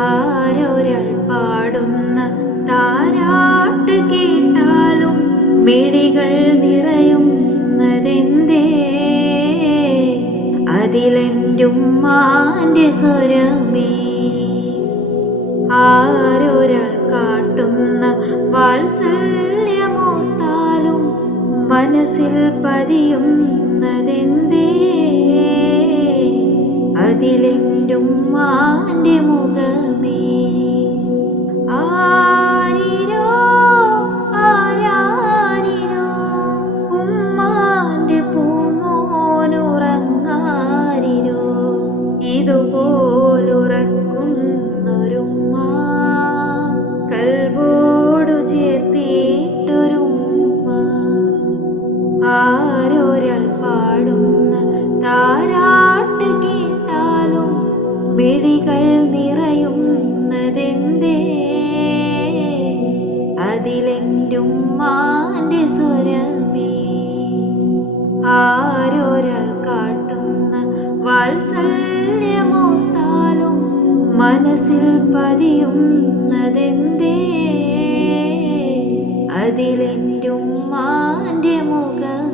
ആരൊരാൾ പാടുന്ന താരാട്ട് കേട്ടാലും മിഴികൾ നിറയുന്നതെന്തേ? അതിലെൻ്റുമ്മാൻ്റെ സ്വരമേ. ആരൊരാൾ കാട്ടുന്ന വാത്സല്യമോർത്താലും മനസ്സിൽ പതിയുന്നതെന്തേ? അതിലെൻ്റുമ്മാൻ്റെ മുഖമേ. ആരിരോ ആരാരിരോ ഉമ്മാൻ്റെ പൂമോനുറങ്ങാരിരോ, ഇതുപോലുറക്കുന്നൊരുമ്മ, കൽബോടു ചേർത്തിട്ടൊരുമ്മ. ആരൊരാൾ പാടുന്ന താരാട്ട് കേട്ടാലും മിഴികൾ നിറയുന്നതെന്തേ? അതിലെൻ്റുമ്മാൻ്റെ സ്വരമേ. ആരൊരാൾ കാട്ടുന്ന വാത്സല്യമോർത്താലും മനസ്സിൽ പതിയുന്നതെന്തേ? അതിലെൻ്റുമ്മാൻ്റെ മുഖം.